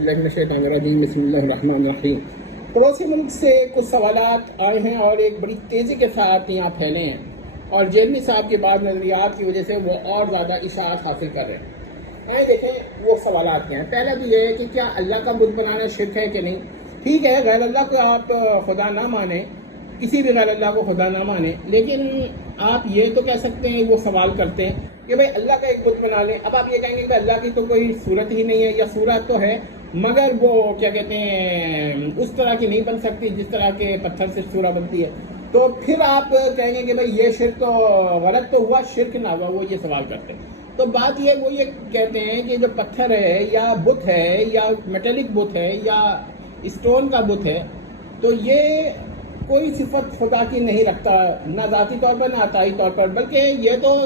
بسم اللہ الرحمن الرحیم۔ پڑوسی ملک سے کچھ سوالات آئے ہیں اور ایک بڑی تیزی کے ساتھ یہاں پھیلے ہیں، اور جیلمی صاحب کے بعض نظریات کی وجہ سے وہ اور زیادہ اشاعت حاصل کر رہے ہیں۔ آئے دیکھیں وہ سوالات کیا ہیں۔ پہلا تو یہ ہے کہ کیا اللہ کا بت بنانا شرک ہے کہ نہیں؟ ٹھیک ہے، غیر اللہ کو آپ خدا نہ مانیں، کسی بھی غیر اللہ کو خدا نہ مانیں، لیکن آپ یہ تو کہہ سکتے ہیں، وہ سوال کرتے ہیں کہ بھائی اللہ کا ایک بت بنا لیں۔ اب آپ یہ کہیں گے کہ اللہ کی تو کوئی صورت ہی نہیں ہے، یا صورت تو ہے مگر وہ کیا کہتے ہیں اس طرح کی نہیں بن سکتی جس طرح کے پتھر سے صورت بنتی ہے، تو پھر آپ کہیں گے کہ بھائی یہ شرک تو غلط تو ہوا، شرک نہ ہوا۔ وہ یہ سوال کرتے ہیں۔ تو بات یہ وہ یہ کہتے ہیں کہ جو پتھر ہے یا بت ہے یا میٹلک بت ہے یا اسٹون کا بت ہے، تو یہ کوئی صفت خدا کی نہیں رکھتا، نہ ذاتی طور پر نہ عطائی طور پر، بلکہ یہ تو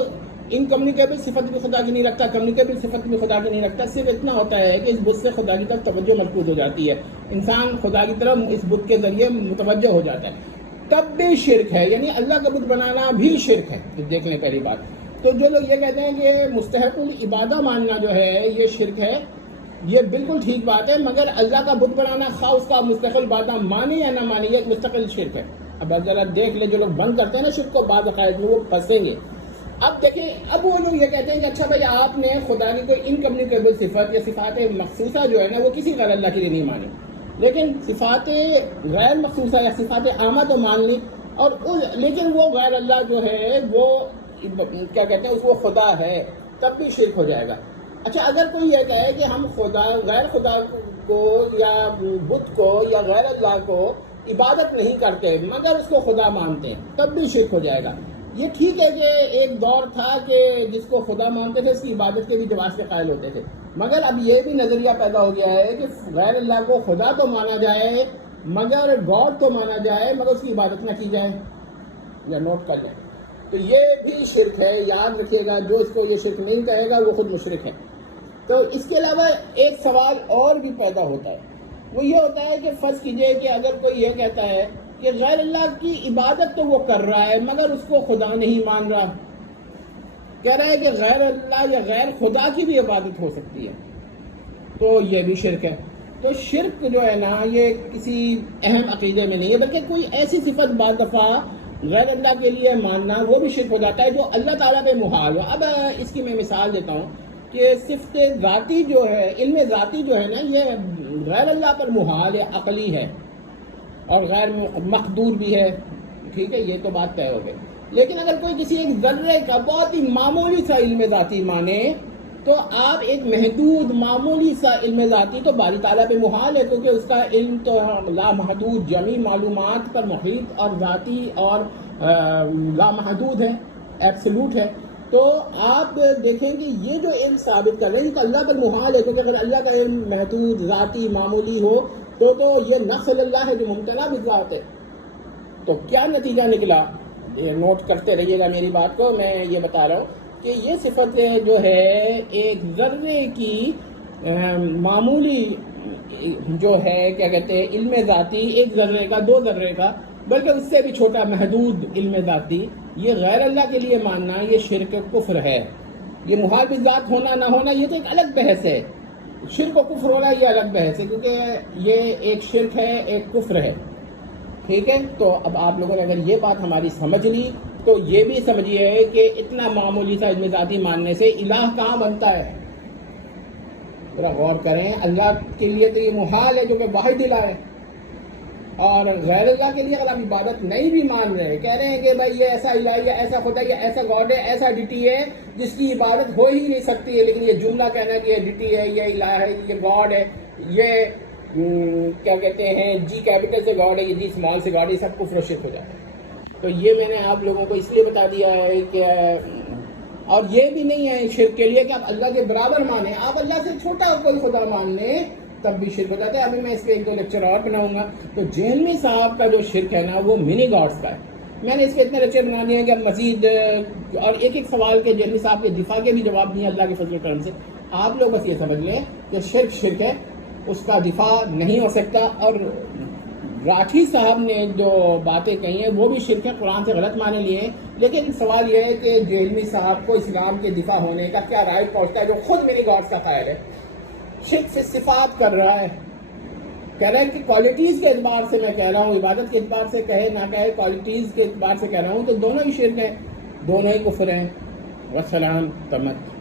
انکمیونیکیبل صفت بھی خدا کی نہیں رکھتا، کمیونیکیبل صفت بھی خدا کی نہیں رکھتا۔ صرف اتنا ہوتا ہے کہ اس بت سے خدا کی طرف توجہ مرکوز ہو جاتی ہے، انسان خدا کی طرف اس بت کے ذریعے متوجہ ہو جاتا ہے، تب بھی شرک ہے، یعنی اللہ کا بت بنانا بھی شرک ہے۔ دیکھ لیں پہلی بات تو جو لوگ یہ کہتے ہیں کہ مستحق العبادہ ماننا جو ہے یہ شرک ہے، یہ بالکل ٹھیک بات ہے، مگر اللہ کا بت بنانا خواہ اس کا مستقل عبادہ مانے یا نہ مانے، یہ ایک مستقل شرک ہے۔ اب ذرا دیکھ لیں جو لوگ بند کرتے ہیں نا شرک کو، بعض عقائد میں وہ پھنسیں گے۔ اب دیکھیں، اب وہ لوگ یہ کہتے ہیں کہ اچھا بھائی آپ نے خدا کی کوئی انکمیونیکیبل صفت یا صفات مخصوصہ جو ہے نا وہ کسی غیر اللہ کے لیے نہیں مانی، لیکن صفات غیر مخصوصہ یا صفات عامہ تو مان لی، اور لیکن وہ غیر اللہ جو ہے وہ کیا کہتے ہیں اس کو خدا ہے، تب بھی شرک ہو جائے گا۔ اچھا اگر کوئی یہ کہے کہ ہم غیر خدا کو یا بت کو یا غیر اللہ کو عبادت نہیں کرتے مگر اس کو خدا مانتے ہیں، تب بھی شرک ہو جائے گا۔ یہ ٹھیک ہے کہ ایک دور تھا کہ جس کو خدا مانتے تھے اس کی عبادت کے بھی جواز کے قائل ہوتے تھے، مگر اب یہ بھی نظریہ پیدا ہو گیا ہے کہ غیر اللہ کو خدا تو مانا جائے مگر گاڈ تو مانا جائے مگر اس کی عبادت نہ کی جائے، یا نوٹ کر لیں۔ تو یہ بھی شرک ہے، یاد رکھیے گا، جو اس کو یہ شرک نہیں کہے گا وہ خود مشرک ہے۔ تو اس کے علاوہ ایک سوال اور بھی پیدا ہوتا ہے، وہ یہ ہوتا ہے کہ فرض کیجئے کہ اگر کوئی یہ کہتا ہے کہ غیر اللہ کی عبادت تو وہ کر رہا ہے مگر اس کو خدا نہیں مان رہا، کہہ رہا ہے کہ غیر اللہ یا غیر خدا کی بھی عبادت ہو سکتی ہے، تو یہ بھی شرک ہے۔ تو شرک جو ہے نا یہ کسی اہم عقیدے میں نہیں ہے، بلکہ کوئی ایسی صفت بعض دفعہ غیر اللہ کے لیے ماننا وہ بھی شرک ہو جاتا ہے جو اللہ تعالیٰ پہ محال ہو۔ اب اس کی میں مثال دیتا ہوں کہ صفت ذاتی جو ہے، علم ذاتی جو ہے نا یہ غیر اللہ پر محال ہے، عقلی ہے اور غیر مقدور بھی ہے، ٹھیک ہے، یہ تو بات طے ہو گئی۔ لیکن اگر کوئی کسی ایک ذرے کا بہت ہی معمولی سا علم ذاتی مانے تو آپ ایک محدود معمولی سا علم ذاتی تو باری تعالیٰ پہ محال ہے، کیونکہ اس کا علم تو لامحدود جمی معلومات پر محیط اور ذاتی اور لامحدود ہے، ایبسلوٹ ہے۔ تو آپ دیکھیں کہ یہ جو علم ثابت کر رہے ہیں کہ اللہ پر محال ہے، کیونکہ اگر اللہ کا علم محدود ذاتی معمولی ہو تو یہ نقص اللہ ہے جو ممتنع بدعات ہے۔ تو کیا نتیجہ نکلا، یہ نوٹ کرتے رہیے گا میری بات کو، میں یہ بتا رہا ہوں کہ یہ صفت جو ہے ایک ذرے کی معمولی جو ہے کیا کہتے ہیں علم ذاتی، ایک ذرے کا، دو ذرے کا، بلکہ اس سے بھی چھوٹا محدود علم ذاتی، یہ غیر اللہ کے لیے ماننا یہ شرک کفر ہے۔ یہ محال بالذات ہونا نہ ہونا یہ تو ایک الگ بحث ہے، شرک و کفر ہونا یہ الگ بحث ہے، کیونکہ یہ ایک شرک ہے ایک کفر ہے، ٹھیک ہے۔ تو اب آپ لوگوں نے اگر یہ بات ہماری سمجھ لی تو یہ بھی سمجھیے کہ اتنا معمولی سا علم ذاتی ماننے سے الہ کہاں بنتا ہے۔ ذرا غور کریں، اللہ کے لیے تو یہ محال ہے جو کہ واحد الہ ہے، اور غیر اللہ کے لیے اگر آپ عبادت نہیں بھی مان رہے، کہہ رہے ہیں کہ بھائی یہ ایسا الہ ہے، ایسا خدا ہے، ایسا گاڈ ہے، ایسا ڈیٹی ہے جس کی عبادت ہو ہی نہیں سکتی ہے، لیکن یہ جملہ کہنا کہ یہ ڈیٹی ہے، یہ الہ ہے، یہ گاڈ ہے، یہ کیا کہتے ہیں جی کیپٹل سے گاڈ ہے، یہ جی اسمال سے گاڈ ہے، یہ سب کفر و شرک ہو جاتا ہے۔ تو یہ میں نے آپ لوگوں کو اس لیے بتا دیا ہے کہ اور یہ بھی نہیں ہے شرک کے لیے کہ آپ اللہ کے برابر مانیں، آپ اللہ سے چھوٹا کوئی خدا مان لیں تب بھی شرک ہو جاتا ہے۔ ابھی میں اس پہ ایک دو لیکچر اور بناؤں گا۔ تو جیلمی صاحب کا جو شرک ہے نا وہ منی گاڈس کا ہے، میں نے اس پہ اتنے لیکچر بنا دیے ہیں کہ اب مزید اور ایک ایک سوال کے جیلمی صاحب کے دفاع کے بھی جواب دیے اللہ کے فضل و کرم سے۔ آپ لوگ بس یہ سمجھ لیں کہ شرک ہے، اس کا دفاع نہیں ہو سکتا، اور راٹھی صاحب نے جو باتیں کہی ہیں وہ بھی شرک ہے، قرآن سے غلط معنی لیے ہیں، لیکن سوال یہ ہے کہ جیلمی صاحب کو اسلام کے دفاع ہونے کا کیا رائٹ پہنچتا ہے جو خود منی گاڈس کا قائل ہے۔ شرک فی صفات کر رہا ہے. کہہ رہا ہے کہ کوالٹیز کے اعتبار سے میں کہہ رہا ہوں، عبادت کے اعتبار سے کہے نہ کہے، کوالٹیز کے اعتبار سے کہہ رہا ہوں، تو دونوں ہی شرک ہیں، دونوں ہی کفر ہیں. والسلام تمت.